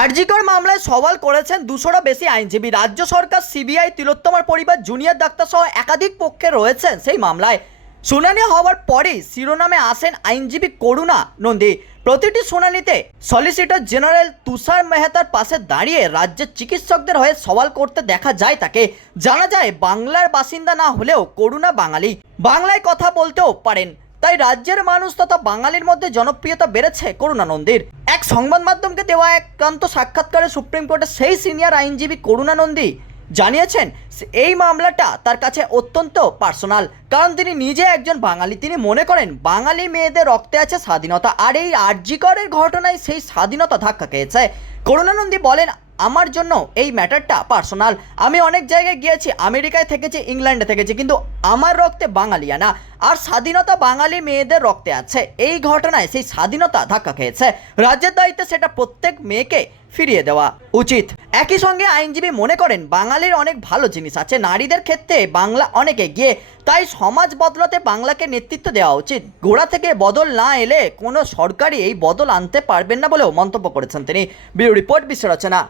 আরজিকর মামলায় সওয়াল করেছেন দুশোরও বেশি আইনজীবী। রাজ্য সরকার সিবিআই, তিলোত্তমার পরিবার, জুনিয়র ডাক্তার সহ একাধিক পক্ষে রয়েছেন সেই মামলায়। শুনানি হওয়ার পরেই শিরোনামে আসেন আইনজীবী করুণা নন্দী। প্রতিটি শুনানিতে সলিসিটর জেনারেল তুষার মেহতার পাশে দাঁড়িয়ে রাজ্যের চিকিৎসকদের হয়ে সওয়াল করতে দেখা যায় তাকে। জানা যায়, বাংলার বাসিন্দা না হলেও করুণা বাঙালি। বাংলায় কথা বলতেও পারেন। তাই রাজ্যের মানুষ তথা বাঙালির মধ্যে জনপ্রিয়তা বেড়েছে করুণানন্দীর। এক সংবাদ মাধ্যমকে দেওয়া একান্ত সাক্ষাৎকারে সুপ্রিম কোর্টের সেই সিনিয়র আইনজীবী করুণানন্দী জানিয়েছেন এই মামলাটা তার কাছে অত্যন্ত পার্সোনাল, কারণ তিনি নিজে একজন বাঙালি। তিনি মনে করেন, বাঙালি মেয়েদের রক্তে আছে স্বাধীনতা, আর এই আর্যিকরের ঘটনায় সেই স্বাধীনতা ধাক্কা খেয়েছে। করুণানন্দী বলেন আমার জন্য এই ম্যাটারটা পার্সোনাল। আমি অনেক জায়গায় গিয়েছি, আমেরিকায় থেকেছি, ইংল্যান্ডে থেকেছি, কিন্তু আমার রক্তে বাঙালিয়ানা আর স্বাধীনতা বাঙালি মেয়েদের রক্তে আছে। এই ঘটনায় সেই স্বাধীনতা ধাক্কা খেয়েছে। রাজ্যের দায়িত্বে সেটা প্রত্যেক মেয়েকে ফিরিয়ে দেওয়া উচিত। একই সঙ্গে আইনজীবী মনে করেন, বাঙালির অনেক ভালো জিনিস আছে। নারীদের ক্ষেত্রে বাংলা অনেক এগিয়ে, তাই সমাজ বদলাতে বাংলাকে নেতৃত্ব দেওয়া উচিত। গোড়া থেকে বদল না এলে কোনো সরকারই এই বদল আনতে পারবেন না বলেও মন্তব্য করেছেন তিনি। ব্যুরো রিপোর্ট বিশ্ব রচনা।